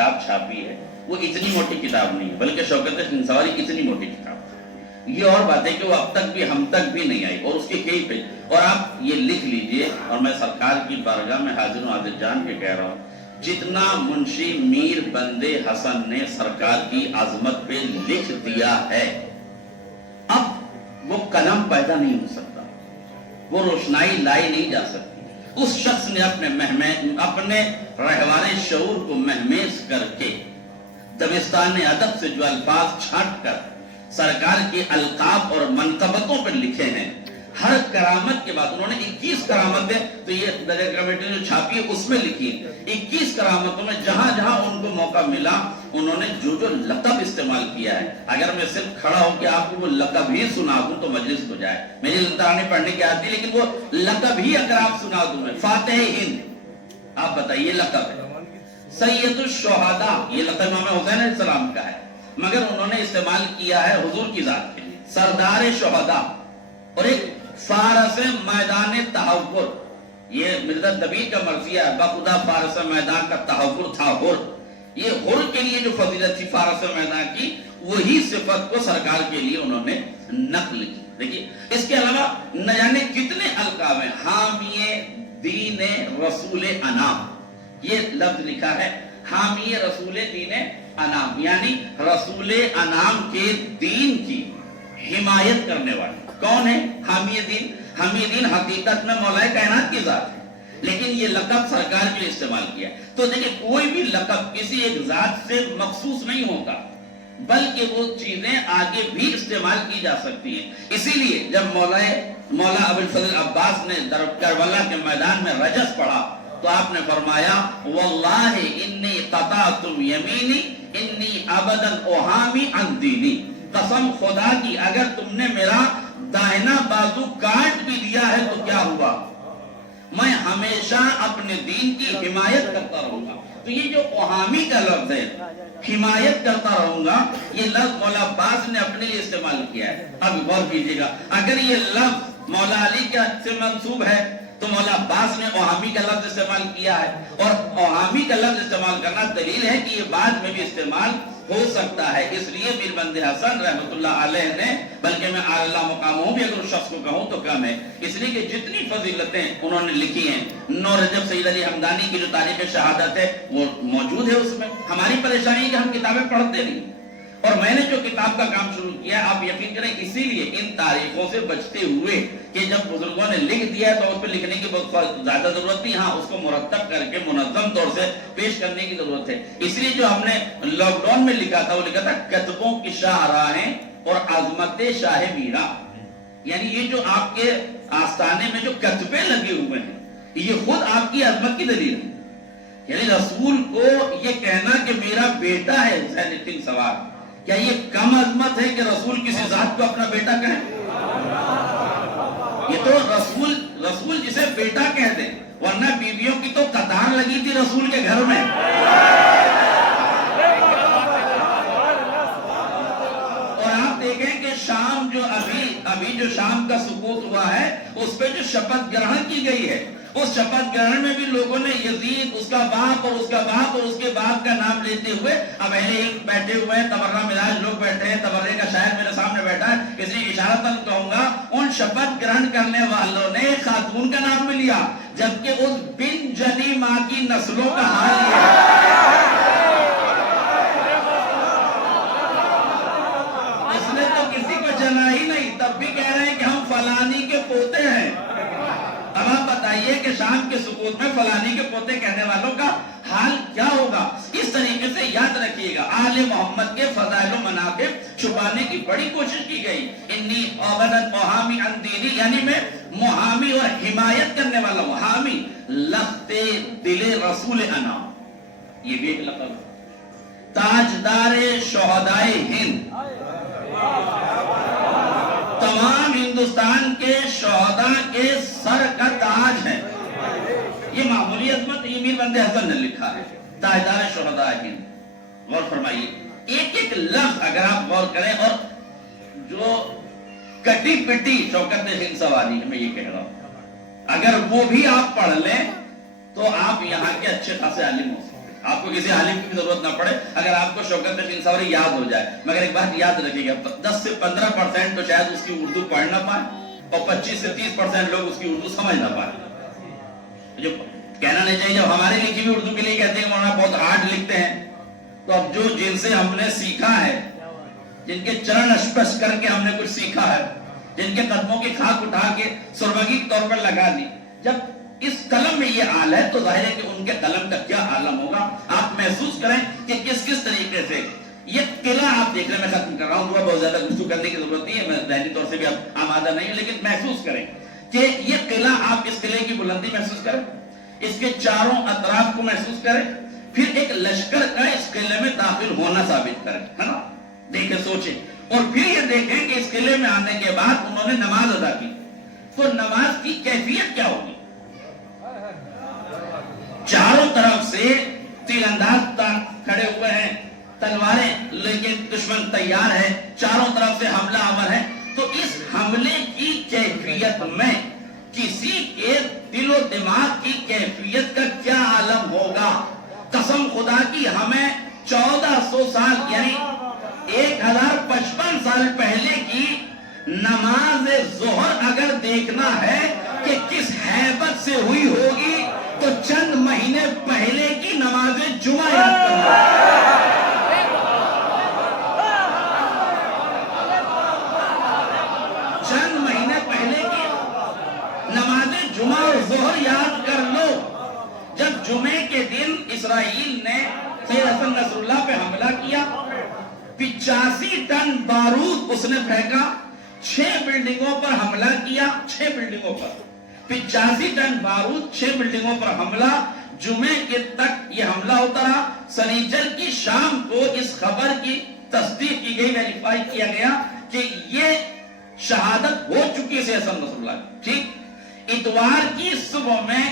کتاب چھاپی ہے وہ اتنی موٹی کتاب نہیں ہے، بلکہ شوکت ہنسواری اتنی موٹی کتاب ہے۔ یہ اور بات ہے کہ وہ اب تک بھی ہم تک بھی نہیں آئی، اور اس کے کئی پیج، اور آپ یہ لکھ لیجئے، اور میں سرکار کی بارگاہ میں حاضر ہوں عادت جان کے کہہ رہا ہوں، جتنا منشی میر بندے حسن نے سرکار کی عظمت پہ لکھ دیا ہے، اب وہ قلم پیدا نہیں ہو سکتا، وہ روشنائی لائی نہیں جا سکتی۔ اس شخص نے اپنے رہوان شعور کو مہمیز کر کے دبستان ادب سے جو الفاظ چھانٹ کر سرکار کے القاب اور منقبتوں پر لکھے ہیں، ہر کرامت کے بعد انہوں نے 21 کرامتیں، تو یہ درجہ کمیٹی نے جو چھاپی ہے اس میں لکھی ہے، 21 کرامتوں میں جہاں جہاں ان کو موقع ملا انہوں نے جو جو لقب استعمال کیا ہے، اگر میں صرف کھڑا ہوں کہ آپ کو وہ لقب ہی سنا دوں تو مجلس ہو جائے، میری لطرانی پڑھنے کی آتی، لیکن وہ لقب ہی اگر آپ سنا دوں میں، فاتح ہند، آپ بتائیے لقب ہے، سید الشہداء، یہ لقب امام حسین علیہ السلام کا ہے، مگر انہوں نے استعمال کیا ہے حضور کی ذات کے لیے، سردار شہداء، اور ایک فارس میدان تحور، یہ مرزا دبیر کا مرثیہ ہے، بخدا فارس میدان کا تحور تھا، یہ حر کے لیے جو فضیلت تھی فارس میدان کی، وہی صفت کو سرکار کے لیے انہوں نے نقل کی۔ دیکھیے اس کے علاوہ نہ جانے کتنے القاب ہیں، حامی دین رسول انام، یہ لفظ لکھا ہے، حامی رسول دین انام، یعنی رسول انام کے دین کی حمایت کرنے والے کون ہے؟ حامی دین۔ حامی دین حقیقت میں مولا کائنات کی ذات ہے، لیکن یہ لقب سرکار کے لیے استعمال کیا۔ تو دیکھیں کوئی بھی لقب کسی ایک ذات سے مخصوص نہیں ہوتا، بلکہ وہ چیزیں آگے بھی استعمال کی جا سکتی ہیں۔ اسی لیے جب مولا ابوالفضل عباس نے کربلا کے میدان میں رجس پڑھا تو آپ نے فرمایا واللہ انی قطعت یمینی انی ابدا احامی عن دینی، قسم خدا کی اگر تم نے میرا دائنا بازو کاٹ بھی دیا ہے تو کیا ہوا، میں ہمیشہ اپنے دین کی حمایت کرتا رہوں گا۔ تو یہ جو احامی کا لفظ ہے، حمایت کرتا رہوں گا، یہ لفظ مولا عباس نے اپنے لیے استعمال کیا ہے۔ اب غور کیجئے گا، اگر یہ لفظ مولا علی کا سے منسوب ہے تو مولا عباس نے احامی کا لفظ استعمال کیا ہے، اور احامی کا لفظ استعمال کرنا دلیل ہے کہ یہ بعد میں بھی استعمال ہو سکتا ہے۔ اس لیے میر بند حسن رحمت اللہ علیہ نے، بلکہ میں اللہ مقاموں بھی اگر اس شخص کو کہوں تو کم ہے، اس لیے کہ جتنی فضیلتیں انہوں نے لکھی ہیں، نو رجب سید علی حمدانی کی جو تاریخ شہادت ہے وہ موجود ہے اس میں۔ ہماری پریشانی ہے کہ ہم کتابیں پڑھتے نہیں، اور میں نے جو کتاب کا کام شروع کیا ہے آپ یقین کریں اسی لیے ان تاریخوں سے بچتے ہوئے کہ جب بزرگوں نے لکھ دیا ہے تو اس پہ لکھنے کی بہت زیادہ ضرورت نہیں، ہاں اس کو مرتب کر کے منظم طور سے پیش کرنے کی ضرورت ہے۔ اس لیے جو ہم نے لاک ڈاؤن میں لکھا تھا وہ لکھا تھا کتبوں کی شاہراہیں اور عظمت شاہ میرا، یعنی یہ جو آپ کے آستانے میں جو کتبے لگے ہوئے ہیں یہ خود آپ کی عظمت کی دلیل ہے۔ یعنی رسول کو یہ کہنا کہ میرا بیٹا ہے ذہن الدین سوار، کیا یہ کم عظمت ہے کہ رسول کسی ذات کو اپنا بیٹا کہے؟ یہ تو رسول جسے بیٹا کہہ دے، ورنہ بیویوں کی تو قطار لگی تھی رسول کے گھر میں۔ اور آپ دیکھیں کہ شام جو ابھی جو شام کا سقوط ہوا ہے اس پہ جو شپت گرہن کی گئی ہے، اس شپت گرہن میں بھی لوگوں نے یزید، اس کا باپ اور اس کا باپ اور اس کے باپ کا نام لیتے ہوئے، اب اہل علم بیٹھے ہوئے ہیں، تبرہ مزاج لوگ بیٹھے ہیں، تبرہ کا شاعر میرے سامنے بیٹھا ہے، اس لیے اشارتاً کہوں گا ان شپت گرہن کرنے والوں نے خاتون کا نام بھی لیا، جبکہ اس بن جنی ماں کی نسلوں کا حال یہ ہے۔ اس نے تو کسی کو جنا ہی نہیں، تب بھی کہہ رہے ہیں کہ ہم فلانی کے پوتے ہیں۔ اب آپ بتائیے کہ شام کے سقوط میں فلانی کے پوتے کہنے والوں کا حال کیا ہوگا؟ اس طریقے سے یاد رکھیے گا آل محمد کے فضائل و مناقب چھپانے کی بڑی کوشش کی گئی۔ انی عبدت محامی عن دینی، یعنی میں محامی اور حمایت کرنے والا ہوں۔ حامی لخت دل رسول انام، یہ بھی ایک لقب ہے۔ تاجدار شہدائے ہند، تمام ہندوستان کے شہداء کے سر کا تاج ہے۔ یہ معمولی عظمت یہ میر بند حسن نے لکھا ہے، تاجدار شہداء ہند۔ غور فرمائیے ایک ایک لفظ اگر آپ غور کریں، اور جو کٹی پٹی شوکت ہند سواری میں یہ کہہ رہا ہوں، اگر وہ بھی آپ پڑھ لیں تو آپ یہاں کے اچھے خاصے عالم ہو سکتے ہیں۔ آپ کو کسی عالم کی بھی ضرورت نہ پڑے، اگر آپ کو شوکت نشین سوری یاد ہو جائے، مگر ایک بات یاد رکھیے گا، 10 سے 15% تو شاید اس کی اردو پڑھ نہ پائے اور 25 سے 30% لوگ اس کی اردو سمجھ نہ پائے۔ جو کہنا نہیں چاہیے، جب ہمارے لکھی بھی اردو کے لیے کہتے ہیں مولانا بہت ہارڈ لکھتے ہیں، تو اب جو جن سے ہم نے سیکھا ہے، جن کے چرن اسپرش کر کے ہم نے کچھ سیکھا ہے، جن کے قدموں کی خاک اٹھا کے سرمگی کے طور پر لگا دی، جب اس قلم میں یہ حال ہے تو ظاہر ہے کہ ان کے قلم کا کیا عالم ہوگا۔ آپ محسوس کریں کہ کس کس طریقے سے یہ قلعہ آپ دیکھ رہے ہیں، میں ختم کر رہا ہوں، بہت زیادہ گفتگو کرنے کی ضرورت نہیں ہے، میں ذہنی طور سے بھی اب آمادہ نہیں ہوں، لیکن محسوس کریں کہ یہ قلعہ، آپ اس قلعے کی بلندی محسوس کریں، اس کے چاروں اطراف کو محسوس کریں، پھر ایک لشکر کا اس قلعے میں داخل ہونا ثابت کریں، ہے نا؟ دیکھیں، سوچیں، اور پھر یہ دیکھیں کہ اس قلعے میں آنے کے بعد انہوں نے نماز ادا کی، تو نماز کی کیفیت کیا ہوگی؟ چاروں طرف سے تیر انداز کھڑے ہوئے ہیں، تلواریں لیکن دشمن تیار ہے، چاروں طرف سے حملہ آور ہے، تو اس حملے کی کیفیت میں کسی کے دل و دماغ کی کیفیت کا کیا عالم ہوگا؟ قسم خدا کی، ہمیں 1400 سال یعنی 1055 سال پہلے کی نماز ظہر اگر دیکھنا ہے کہ کس ہیبت سے ہوئی ہوگی، تو چند مہینے پہلے کی نماز جمعہ یاد کرنا۔ چند مہینے پہلے کی نماز جمعہ اور ظہر یاد کر لو۔ جب جمعے کے دن اسرائیل نے سید حسن نصر اللہ پہ حملہ کیا، 85 ٹن بارود اس نے پھینکا، 6 بلڈنگوں پر حملہ کیا، 6 بلڈنگوں پر 85 ٹن بارود، 6 بلڈنگوں پر حملہ، جمعے کے تک یہ حملہ ہوتا رہا۔ سنیچر کی شام کو اس خبر کی تصدیق کی گئی، ویریفائی کیا گیا کہ یہ شہادت ہو چکی ہے حسن نصر اللہ، ٹھیک۔ اتوار کی صبح میں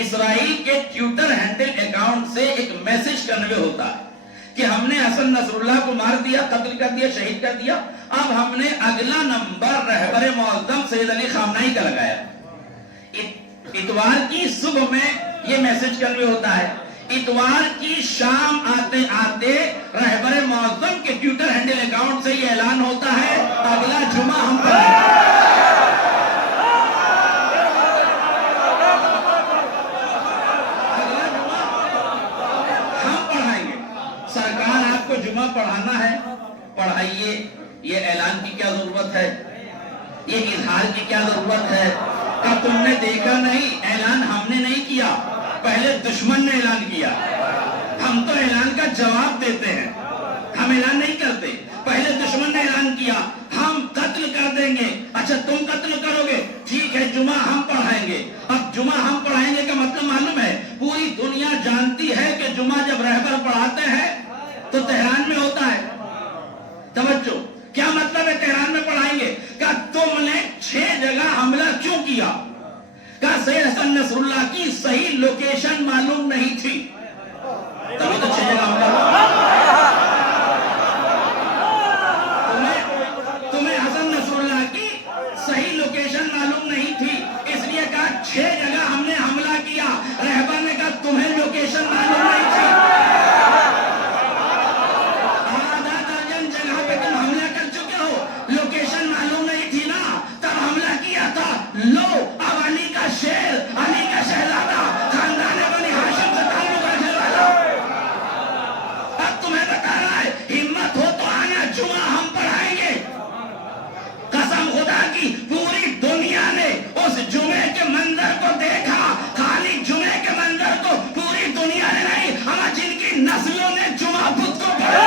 اسرائیل کے ٹویٹر ہینڈل اکاؤنٹ سے ایک میسج کنوے ہوتا ہے کہ ہم نے حسن نصر اللہ کو مار دیا، قتل کر دیا، شہید کر دیا، اب ہم نے اگلا نمبر رہبر معظم سید علی خامنہئی کا لگایا۔ اتوار کی صبح میں یہ میسج کنوے ہوتا ہے، اتوار کی شام آتے آتے رہبر معظم کے ٹویٹر ہینڈل اکاؤنٹ سے یہ اعلان ہوتا ہے، اگلا جمعہ ہم پڑھیں گے۔ اگلا جمعہ ہم پڑھائیں گے۔ سرکار آپ کو جمعہ پڑھانا ہے، پڑھائیے۔ یہ اعلان کی کیا ضرورت ہے؟ یہ اظہار کی کیا ضرورت ہے؟ کہ تم نے دیکھا نہیں، اعلان ہم نے نہیں کیا، پہلے دشمن نے اعلان کیا۔ ہم تو اعلان کا جواب دیتے ہیں، ہم اعلان نہیں کرتے، پہلے دشمن نے اعلان کیا ہم قتل کر دیں گے۔ اچھا تم قتل کرو گے، ٹھیک ہے، جمعہ ہم پڑھائیں گے۔ اب جمعہ ہم پڑھائیں گے کا مطلب معلوم ہے، پوری دنیا جانتی ہے کہ جمعہ جب رہبر پڑھاتے ہیں تو تہران میں ہوتا ہے۔ توجہ، کیا مطلب ہے تہران میں پڑھائیں گے؟ کہ تم نے 6 جگہ حملہ کیوں کیا؟ کہ سید حسن نصر اللہ کی صحیح لوکیشن معلوم نہیں تھی، تبھی تو 6 جگہ حملہ ہوا۔ تمہیں حسن نصر اللہ کی صحیح لوکیشن معلوم نہیں تھی، اس لیے کہا 6 جگہ ہم نے حملہ کیا۔ رہبر نے کہا تمہیں لوکیشن معلوم نہیں تھی، آدھا درجن جگہ پہ تم حملہ کر چکے ہو، لوکیشن معلوم نہیں تھی نا، تب حملہ کیا تھا۔ لو اب علی کا شیر، علی کا شہزادہ، خاندان بنی ہاشم سے تعلق رکھنے والا اب تمہیں بتا رہا ہے، ہمت ہو تو آنا، جمعہ ہم پڑھائیں گے۔ قسم خدا کی، پوری دنیا نے اس جمعے کے منظر کو دیکھا، خالی جمعے کے منظر کو پوری دنیا نے نہیں، ہم جن کی نسلوں نے جمعہ بدھ کو پڑھا۔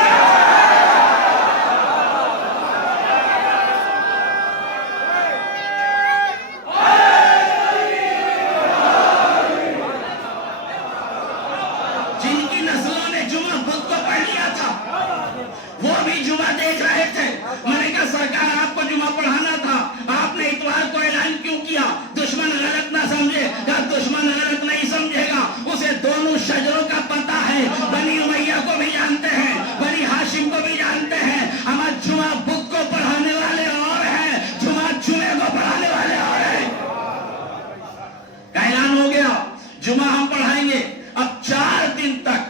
جن کی نسلوں نے جمعہ بدھ کو پڑھ لیا تھا، وہ بھی جمعہ دیکھ رہے تھے۔ میں نے کہا سرکار آپ کو جمعہ پڑھانا تھا، آپ نے اتوار کو اعلان کیوں کیا؟ دشمن غلط نہ سمجھے، کہا دشمن غلط نہیں سمجھے گا، اسے دونوں شجروں کا پتہ ہے، بنی امیہ کو بھی جانتے ہیں، بنی ہاشم کو بھی جانتے ہیں، ہم جمعہ بدھ کو پڑھانے والے اور ہیں، جمعہ جمعے کو پڑھانے والے اور ہیں۔ اعلان ہو گیا، جمعہ ہم پڑھائیں گے۔ اب 4 دن تک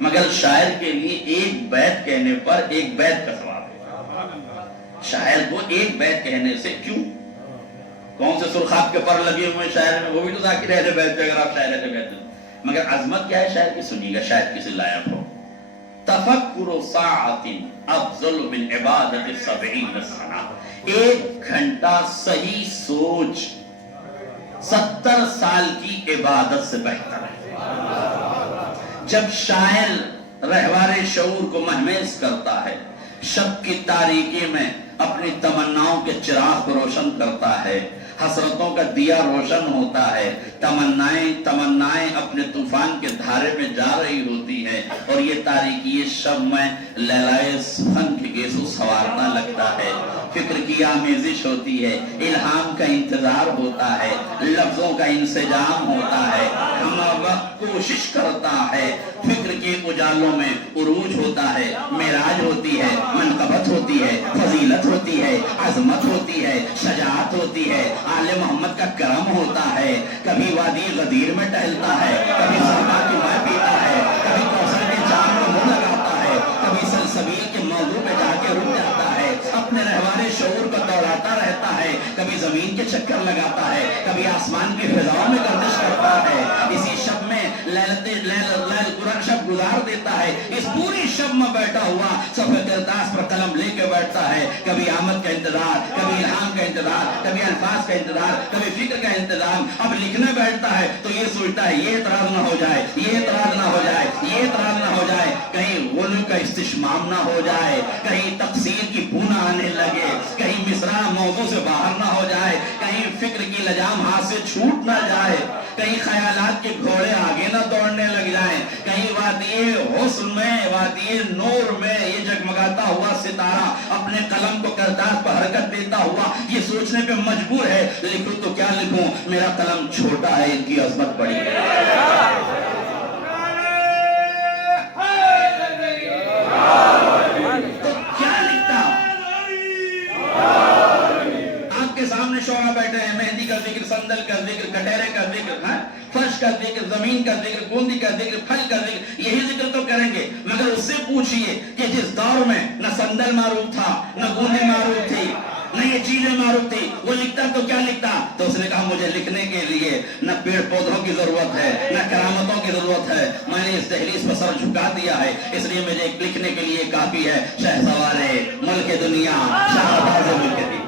مگر شاعر کے لیے ایک بیت کہنے پر ایک بیت کا ثواب ہے. شاعر کو ایک بیت کہنے سے کیوں؟ کون سے سرخاب کے پر لگے ہوئے شاعر میں، وہ بھی تو ذاکر اہل بیت پہ، اگر آپ شاعر اہل بیت ہیں. مگر عظمت کیا ہے شاعر کی؟ سنیے گا، شاید کسی لائق ہو. تفکر ساعت افضل من عبادت 70 سنہ. ایک گھنٹہ صحیح سوچ 70 سال کی عبادت سے بہتر ہے. جب شاعر رہوار شعور کو مہمیز کرتا ہے، شب کی تاریکی میں اپنی تمناؤں کے چراغ کو روشن کرتا ہے، حسرتوں کا دیا روشن ہوتا ہے، تمنائیں اپنے طوفان کے دھارے میں جا رہی ہوتی ہے، اور یہ تاریکی شب میں لیلائے سخن کے گیسو سوارنا لگتا ہے. فکر کی آمیزش ہوتی ہے، الہام کا انتظار ہوتا ہے، لفظوں کا انسجام ہوتا ہے، ہم وقت کوشش کرتا ہے، فکر کے اجالوں میں عروج ہوتا ہے، معراج ہوتی ہے، منقبت ہوتی ہے، فضیلت ہوتی ہے، عظمت ہوتی ہے، شجاعت ہوتی ہے، آل محمد کا کرم ہوتا ہے. کبھی وادی غدیر میں ٹہلتا ہے، کبھی سرما کی ماء پیتا ہے، کبھی کوثر کے جام میں منہ لگاتا ہے، کبھی سلسبیل کے موضوع پہ جا کے رک جاتا ہے، اپنے رہوار شعور کو دوڑاتا رہتا ہے، کبھی زمین کے چکر لگاتا ہے، کبھی آسمان کی فضاؤں میں گردش کرتا ہے. اسی شب میں شب گزار دیتا ہے. اس پوری شب میں بیٹھا ہوا صفحہ کرتاس پر قلم لے کے بیٹھتا ہے. کبھی آمد کا انتظار، کبھی الہام کا انتظار، کبھی الفاظ کا انتظار، کبھی فکر کا انتظام. اب لکھنے بیٹھتا ہے تو یہ سوچتا ہے یہ اعتراض نہ ہو جائے، یہ اعتراض نہ ہو جائے، یہ اعتراض نہ ہو جائے، کہیں غلو کا استشمام نہ ہو جائے، کہیں تقصیر کی بو نہ آنے لگے، کہیں مصرع موضوع سے باہر نہ ہو جائے، کہیں فکر کی لجام ہاتھ سے چھوٹ نہ جائے، کہیں خیالات کے گھوڑے آگے نہ دوڑنے لگ جائیں، کہیں وادی حسن میں، وادی نور میں یہ جگمگاتا ہوا ستارہ اپنے قلم کو کرتاس پر حرکت دیتا ہوا یہ سوچنے پہ مجبور ہے لکھوں تو کیا لکھوں، میرا قلم چھوٹا ہے، ان کی عظمت بڑی ہے. تو کیا لکھتا؟ آپ کے سامنے شعرا بیٹھے ہیں، مہندی کا ذکر، صندل کا ذکر، کٹہرے کا ذکر، فرش کا ذکر، زمین کا ذکر، بوندی کا ذکر، پھل کا ذکر، یہی ذکر تو کریں گے. مگر اس سے پوچھئے کہ جس دور میں نہ صندل معروف تھا، نہ بوندی معروف تھی، نہ یہ چیزیں معروف تھی، وہ لکھتا تو کیا لکھتا؟ تو اس نے کہا مجھے لکھنے کے لیے نہ پیڑ پودوں کی ضرورت ہے، نہ کرامتوں کی ضرورت ہے، میں نے اس دہلیز پر سر جھکا دیا ہے، اس لیے مجھے لکھنے کے لیے کافی ہے شہسوار ملک دنیا، شہباز ملک دنیا.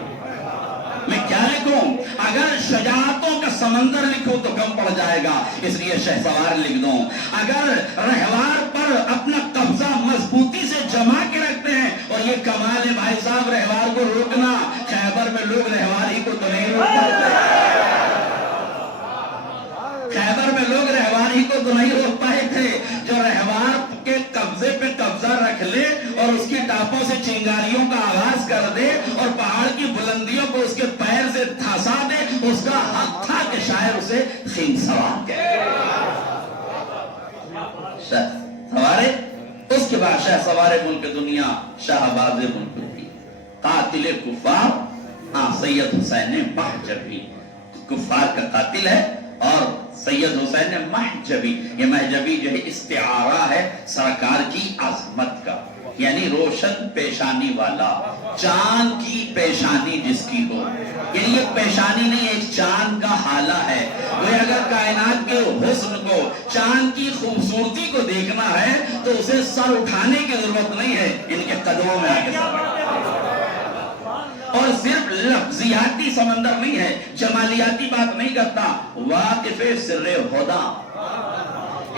میں کیا لکھوں؟ اگر شجاعتوں کا سمندر لکھوں تو کم پڑ جائے گا، اس لیے شہسوار لکھ دوں. اگر رہوار پر اپنا قبضہ مضبوطی سے جما کے رکھتے ہیں، اور یہ کمال ہے بھائی صاحب رہوار کو روکنا، خیبر میں لوگ رہوار ہی کو تو نہیں روک پاتے، خیبر میں لوگ رہوار ہی کو تو نہیں روک پائے تھے. جو رہوار کے قبضے پہ قبضہ رکھ لے اور اس کی ٹاپوں سے چنگاریوں کا آغاز کر دے اور پہاڑ کی بلندیوں کو اس کے پیر سے دھسا دے، اس کا حق تھا کہ شاعر اسے خنسوار کہے. سوارے اس کے بعد شاہ سوارے ملک دنیا، شہباز ملک دنیا، قاتل کفار سید حسین محجبی، کفار کا قاتل ہے، اور سید حسین محجبی، یہ محجبی جو ہے استعارہ ہے سرکار کی عظمت کا، یعنی روشن پیشانی والا، چاند کی پیشانی جس کی ہو. یعنی یہ پیشانی نہیں، ایک چاند کا حالہ ہے. وہ اگر کائنات کے حسن کو، چاند کی خوبصورتی کو دیکھنا ہے تو اسے سر اٹھانے کی ضرورت نہیں ہے، ان کے قدموں میں آگے اور صرف لفظیاتی سمندر نہیں ہے، جمالیاتی بات نہیں کرتا. واقف سر خدا،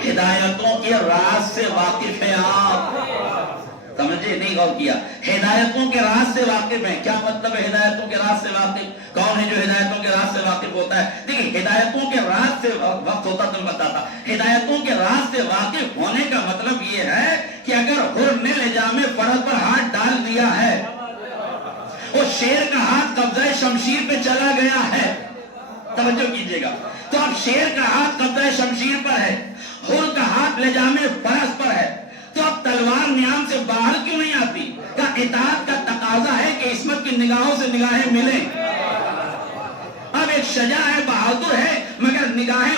ہدایتوں کے راز سے واقف ہے آپ. سمجھے؟ نہیں غور کیا. ہدایتوں کے راز سے واقف ہیں. کیا مطلب ہے ہدایتوں کے راز سے واقف؟ کون ہے جو ہدایتوں کے راز سے واقف ہوتا ہے؟ دیکھیں ہدایتوں کے راز سے وقت ہوتا تو بتاتا. ہدایتوں کے راز سے واقف ہونے کا مطلب یہ ہے کہ اگر حر نے لجام فرض پر ہاتھ ڈال دیا ہے، وہ شیر کا ہاتھ قبضہ شمشیر پہ چلا گیا ہے، توجہ کیجئے گا، تو اب شیر کا ہاتھ قبضہ شمشیر پر ہے، حر کا ہاتھ لجام فرض پر ہے، تو اب تلوار نیام سے باہر کیوں نہیں آتی؟ کہ اطاعت کا تقاضا ہے کہ عصمت کی نگاہوں سے نگاہیں ملیں. اب ایک شجاع ہے، بہادر ہے، مگر نگاہیں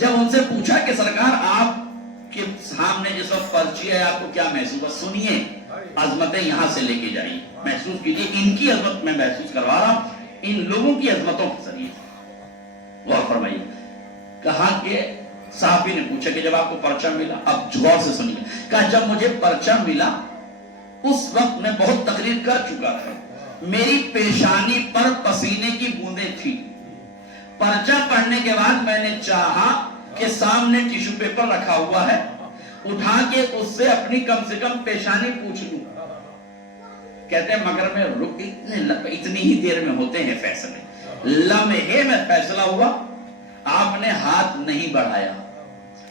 جب ان سے پوچھا کہ سرکار آپ کے سامنے جس وقت پرچی ہے آپ کو کیا محسوس ہے؟ سنیے، عظمتیں یہاں سے لے کے جائیے، محسوس کیجیے، ان کی عظمت میں محسوس کروا رہا ہوں، ان لوگوں کی عظمتوں کے ذریعے غور فرمائیے۔ کہا کہ صحابی نے پوچھا کہ جب آپ کو پرچہ ملا، اب غور سے سنیے، کہا جب مجھے پرچہ ملا اس وقت میں بہت تقریر کر چکا تھا، میری پیشانی پر پسینے کی بوندیں تھی، پرچہ پڑھنے کے بعد میں نے چاہا کہ سامنے ٹیشو پیپر رکھا ہوا ہے، اٹھا کے اس سے اپنی کم سے کم پیشانی پوچھ لوں۔ کہتے ہیں مگر میں اتنی ہی دیر میں ہوتے ہیں فیصلے، لمحے میں فیصلہ ہوا، آپ نے ہاتھ نہیں بڑھایا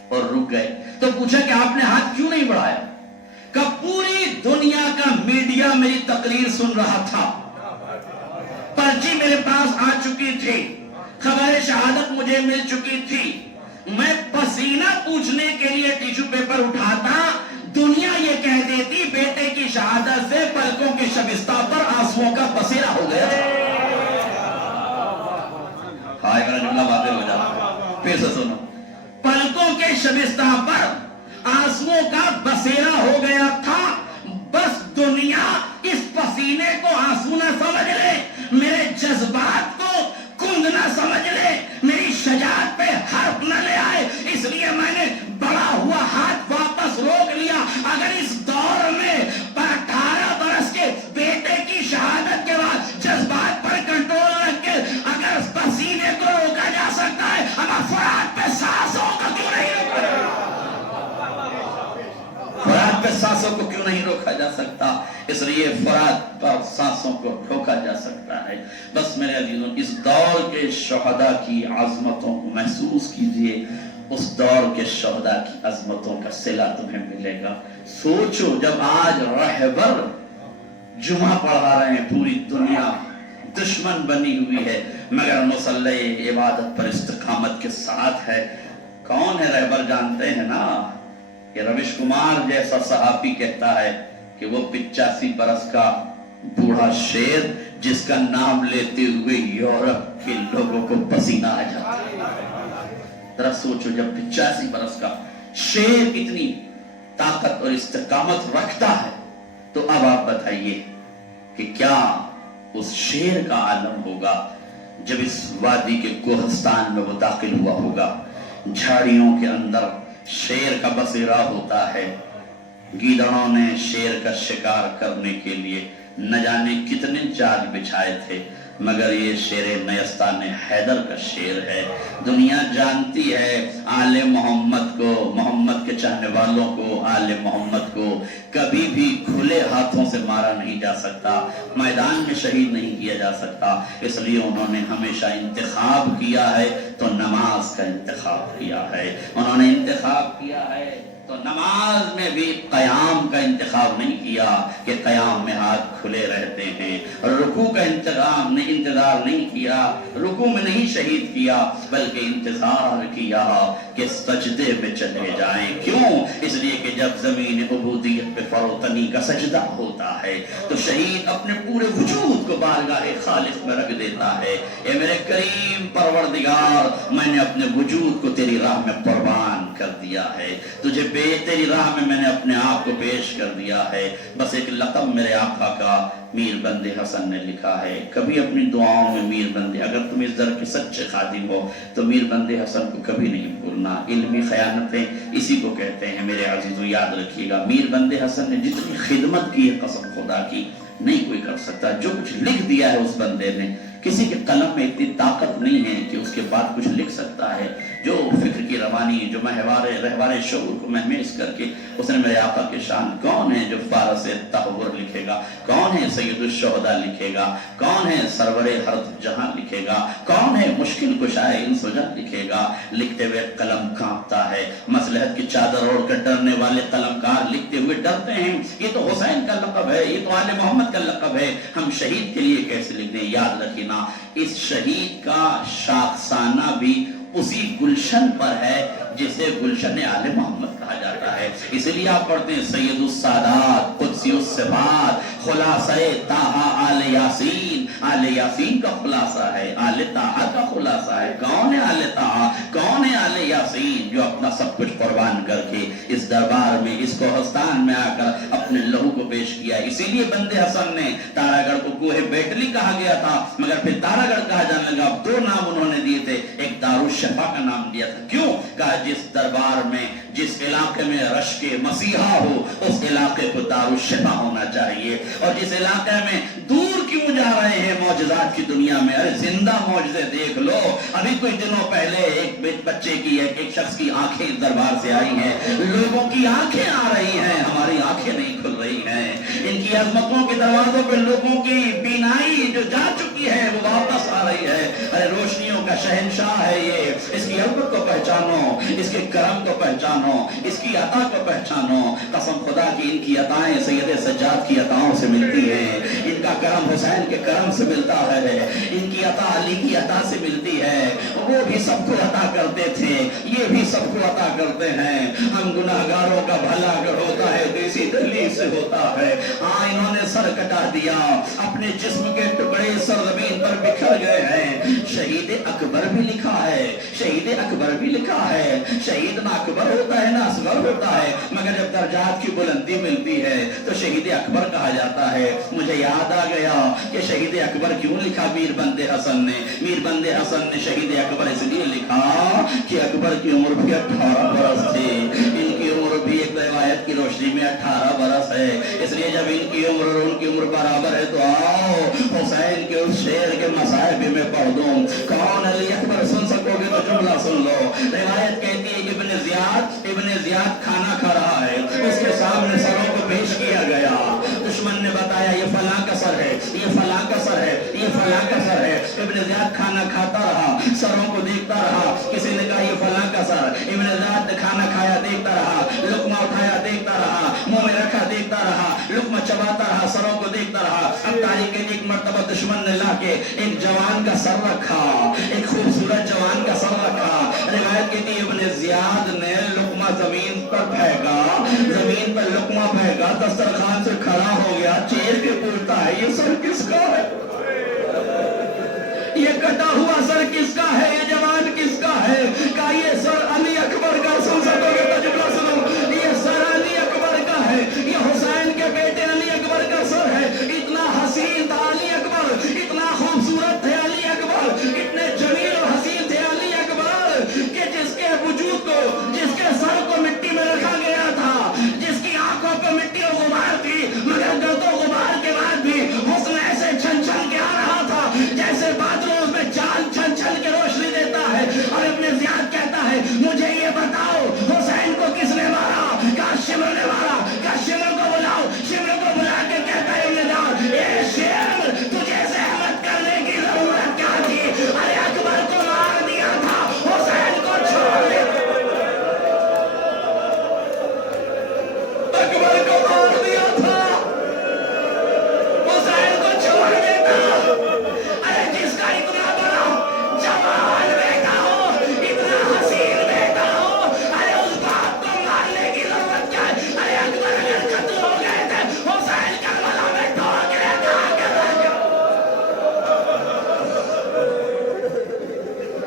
اور رک گئے۔ تو پوچھا کہ آپ نے ہاتھ کیوں نہیں بڑھایا؟ کہ پوری دنیا کا میڈیا میری تقریر سن رہا تھا، پرچی میرے پاس آ چکی تھی، خبر شہادت مجھے مل چکی تھی، میں پسینہ پوچھنے کے لیے ٹیشو پیپر اٹھاتا، دنیا یہ کہہ دیتی بیٹے کی شہادت سے پلکوں کے شبستہ پر آنسوؤں کا بسیرا ہو گیا تھا۔ ہائے میرا جملہ باطل ہو جاتا، پھر سے سنو، پلکوں کے شبستہ پر آنسوؤں کا بسیرا ہو گیا تھا، بس دنیا اس پسینے کو آنسو نہ سمجھ لے، میرے جذبات کو کند نہ سمجھ لے، میری شجاعت پہ حرف نہ لے آئے، اس لیے میں نے بڑا ہوا ہاتھ واپس روک لیا۔ اگر اس دور میں 18 برس کے بیٹے کی شہادت کے بعد جذبات پر کنٹرول رکھ کے اگر پسینے کو روکا جا سکتا ہے، ہم فرات پہ سانسوں کو کیوں نہیں روکا؟ فرات پہ سانسوں کو کیوں نہیں روکا جا سکتا؟ اس لیے فرات پر سانسوں کو روکا جا سکتا ہے۔ بس میرے عزیزوں، اس دور کے شہداء کی عظمتوں کو محسوس کیجئے، اس دور کے شہداء کی عظمتوں کا صلہ تمہیں ملے گا۔ سوچو، جب آج رہبر جمعہ پڑھا رہے ہیں، پوری دنیا دشمن بنی ہوئی ہے مگر مصلی عبادت پر استقامت کے ساتھ ہے۔ کون ہے رہبر؟ جانتے ہیں نا، کہ روش کمار جیسا صحافی کہتا ہے کہ وہ 85 برس کا بوڑھا شیر جس کا نام لیتے ہوئے یورپ کے لوگوں کو پسینہ آ جاتا ہے۔ ذرا سوچو، جب 85 برس کا شیر اتنی طاقت اور استقامت رکھتا ہے تو اب آپ بتائیے کہ کیا اس شیر کا عالم ہوگا جب اس وادی کے کوہستان میں وہ داخل ہوا ہوگا۔ جھاڑیوں کے اندر شیر کا بسیرا ہوتا ہے، گیدڑوں نے شیر کا شکار کرنے کے لیے نہ جانے کتنے جال بچھائے تھے، مگر یہ شیر نیستان حیدر کا شیر ہے۔ دنیا جانتی ہے آل محمد کو، محمد کے چاہنے والوں کو، آل محمد کو کبھی بھی کھلے ہاتھوں سے مارا نہیں جا سکتا، میدان میں شہید نہیں کیا جا سکتا، اس لیے انہوں نے ہمیشہ انتخاب کیا ہے تو نماز کا انتخاب کیا ہے، انہوں نے انتخاب کیا ہے تو نماز میں بھی قیام کا انتخاب نہیں کیا کہ قیام میں ہاتھ کھلے رہتے ہیں، رکوع کا انتظار نہیں کیا، رکوع میں نہیں شہید کیا بلکہ انتظار کیا کہ سجدے میں چلے جائیں۔ کیوں؟ اس لیے کہ جب زمین عبودیت پہ فروتنی کا سجدہ ہوتا ہے تو شہید اپنے پورے وجود کو بارگاہ خالق میں رکھ دیتا ہے، اے میرے کریم پروردگار، میں نے اپنے وجود کو تیری راہ میں قربان کر دیا ہے، تجھے تیری راہ میں نے اپنے آپ کو پیش کر دیا ہے۔ بس ایک لقب میرے آقا کا میر بند حسن نے لکھا ہے، کبھی اپنی دعاؤں میں میر بند، اگر تم اس در کے سچے خادم ہو تو میر بند حسن کو کبھی نہیں بھولنا۔ علمی خیانتیں اسی کو کہتے ہیں میرے عزیزوں، یاد رکھیے گا۔ میر بند حسن نے جتنی خدمت کی ہے قسم خدا کی نہیں کوئی کر سکتا، جو کچھ لکھ دیا ہے اس بندے نے، کسی کے قلم میں اتنی طاقت نہیں ہے کہ اس کے بعد کچھ لکھ سکتا ہے۔ جو فکر کی روانی، جو رہوار شعور کو مہمیز کر کے اس نے میرے آقا کے شان، کون ہے جو فارس تحور لکھے گا، کون ہے سید الشہداء لکھے گا، کون ہے سرور ہر جہاں لکھے گا، کون ہے مشکل کشائے انس و جان لکھے گا۔ لکھتے ہوئے قلم کانپتا ہے، مصلحت کی چادر اوڑھ کر ڈرنے والے قلمکار لکھتے ہوئے ڈرتے ہیں، یہ تو حسین کا لقب ہے، یہ تو آل محمد کا لقب ہے، ہم شہید کے لیے کیسے لکھ دیں؟ یاد رکھیے نا، اس شہید کا شاخسانہ بھی اسی گلشن پر ہے جسے گلشن آل محمد کہا جاتا ہے۔ اس لیے آپ پڑھتے ہیں سید السادات قدسی الصفات خلاصۂ طٰہٰ آل یاسین. آل یاسین کا خلاصہ ہے, آل طٰہٰ کا خلاصہ ہے. کون ہے آل طٰہٰ, کون ہے آل یاسین؟ جو اپنا سب کچھ قربان کر کے اس دربار میں, اس کوہستان میں آ کر اپنے لہو کو پیش کیا. اسی لیے بندے حسن نے تارا گڑھ کو کوہ بیٹلی کہا گیا تھا, مگر پھر تارا گڑھ کہا جانے لگا. اب 2 نام انہوں نے دیے تھے, ایک دارالشفا کا نام دیا تھا. کیوں؟ کہا جس دربار میں, جس علاقے میں رشک مسیحا ہو, اس علاقے کو دارالشفا ہونا چاہیے. اور جس علاقے میں دور کیوں جا رہے ہیں معجزات کی دنیا میں, ارے زندہ معجزے دیکھ لو. ابھی کچھ دنوں پہلے ایک بچے کی, ایک شخص کی آنکھیں دربار سے آئی ہیں. لوگوں کی آنکھیں آ رہی ہیں, ہماری آنکھیں نہیں کھل رہی ہیں. ان کی عظمتوں کے دروازوں پہ لوگوں کی بینائی جو جا چکی ہے وہ واپس آ رہی ہے. ارے روشنیوں کا شہنشاہ ہے یہ, اس کی عظمت کو پہچانو, اس کے کرم کو پہچانو, اس کی عطا کو پہچانو. قسم خدا کی ان کی عطائیں سید سجاد کی عطاؤں سے ملتی ہیں, ان کا کرم حسین کے کرم سے ملتا ہے, ان کی عطا علی کی عطا سے ملتی ہے. وہ بھی سب کو عطا کرتے تھے, یہ بھی سب کو عطا کرتے ہیں. ہم گناہگاروں کا بھلا اگر ہوتا ہے دیسی دلی سے ہوتا ہے. ہاں انہوں نے سر کٹا دیا, اپنے جسم کے ٹکڑے سرزمین پر بکھر گئے ہیں. شہید اکبر بھی لکھا ہے, شہید اکبر بھی لکھا ہے. شہید نہ اکبر ہوتا ہے نہ اصغر ہوتا ہے, مگر جب درجات کی بلندی ملتی ہے تو شہید اکبر کہا جاتا ہے. مجھے یاد آ گیا کہ شہید اکبر کیوں لکھا میر بندے حسن نے. میر بندے حسن نے شہید اکبر اس لیے لکھا کہ اکبر کی عمر بھی 18 برس تھی. ان کی عمر بھی ایک روایت کی روشنی میں 18 برس ہے. اس لیے جب ان کی عمر اور ان کی عمر برابر ہے تو آؤ حسین کے اس شعر کے مصائب میں پڑھ دوں. کون علی اکبر سن سکو گے تو جملہ سن لو. روایت کہتی ہے کہ ابن زیاد کھانا کھا رہا ہے, اس کے سامنے سروں کو پیش کیا گیا. دشمن نے بتایا یہ فلاں کا سر ہے, یہ فلاں کا سر ہے, یہ فلاں کا سر ہے. ابن زیاد کھانا کھاتا رہا, سروں کو دیکھتا رہا. کسی نے کہا یہ فلاں کا سر. ابن زیاد نے کھانا کھایا, دیکھتا رہا, لقمہ اٹھایا, دیکھتا رہا, منہ میں رکھا, دیکھتا رہا, لقمہ چباتا رہا, سروں کو دیکھتا رہا. اب تاریخ کے ایک مرتبہ دشمن نے لا کے ایک جوان کا سر رکھا, ایک خوبصورت جوان کا سر رکھا. روایت کہتی ہے ابن زیاد نے لقمہ زمین پر پھینکا, زمین پر لقمہ پھینکا, دسترخوان سے کھڑا ہو گیا, چیر کے پوچھتا ہے یہ سر کس کا ہے, یہ کٹا ہوا سر کس کا ہے, یہ جوان کس کا ہے. کہا یہ سر علی اکبر کا. سن سکو گے تو جملہ سنو, یہ سر علی اکبر کا ہے, یہ حسین کے بیٹے علی اکبر کا سر ہے. اتنا حسین تھا علی اکبر, اتنا خوبصورت تھے علی اکبر, اتنے جمیل اور حسین تھے علی اکبر کہ جس کے وجود کو, جس کے سر کو مٹی میں رکھا گیا تھا, جس کی آنکھوں پہ مٹی و غبار تھی, مگر گرد و غبار کے بعد بھی حسن ایسے چھن چھن کے آ رہا تھا جیسے بادلوں میں چاند چھن چھن کے روشنی دیتا ہے. اور ابن زیاد کہتا ہے مجھے یہ بتاؤ حسین کو کس نے مارا. کہا شمر نے مارا. کہا شمر کو بلاؤ. شمر کو بلا کے کہتا ہے ابن زیاد اے شمر تجھے زحمت کرنے کی ضرورت کیا تھی, ارے اکبر کو مار دیا تھا, حسین کو چھوڑ دیا. اکبر کو مار دیا تھا, حسین کو چھوڑ دیتا. ارے جس کا اتنا بڑا جوان بیٹا ہو, اتنا حسین بیٹا ہو, ارے اس باپ کو مارنے کی ضرورت کیا ہے. ارے اکبر اگر قتل ہو گئے تھے, حسین کربلا میں ٹھوکرے کھا کے رہ گیا.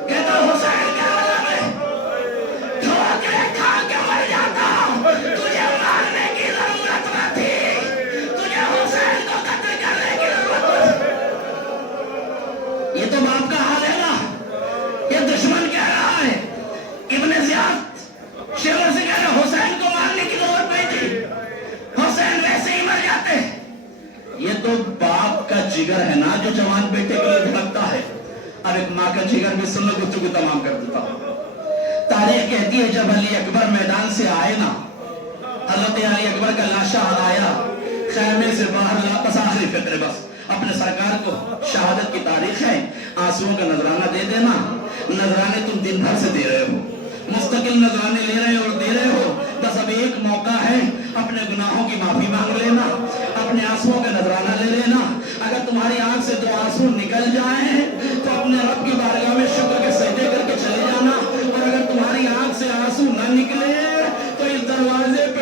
کہتا حسین کربلا میں ٹھوکرے کھا کے مر جاتا, تجھے مارنے کی ضرورت نہ تھی, تجھے حسین کو قتل کرنے کی ضرورت تھی. یہ تو باپ کا حال ہے نا. یہ دشمن کہہ رہا ہے, ابن زیاد شمر سے کہہ رہا حسین کو مارنے کی ضرورت نہیں تھی, حسین ویسے ہی مر جاتے. یہ تو باپ کا جگر ہے نا جو جوان بیٹے کے لیے دھڑکتا ہے. اب ایک ماں کا جگر بھی سن لو, گفتگو تمام کر دیتا ہوں. تاریخ کہتی ہے جب علی اکبر میدان سے آئے نا, حضرت علی اکبر کا لاشا آیا, خیمے سے باہر واپس, آخری فکر بس اپنے سرکار کو شہادت کی تاریخ ہے, آنسوؤں کا نذرانہ دے دینا. نذرانے تم دن بھر سے دے رہے ہو, مستقل نذرانے لے رہے ہو اور دے رہے ہو, بس اب ایک موقع ہے اپنے گناہوں کی معافی مانگ لینا, اپنے آنسوؤں کا نذرانہ لے لینا. اگر تمہاری آنکھ سے 2 آنسو نکل جائیں تو اپنے رب کی بارگاہ میں شکر کے سجدے کر کے چلے جانا, اور اگر تمہاری آنکھ سے آنسو نہ نکلے تو اس دروازے پہ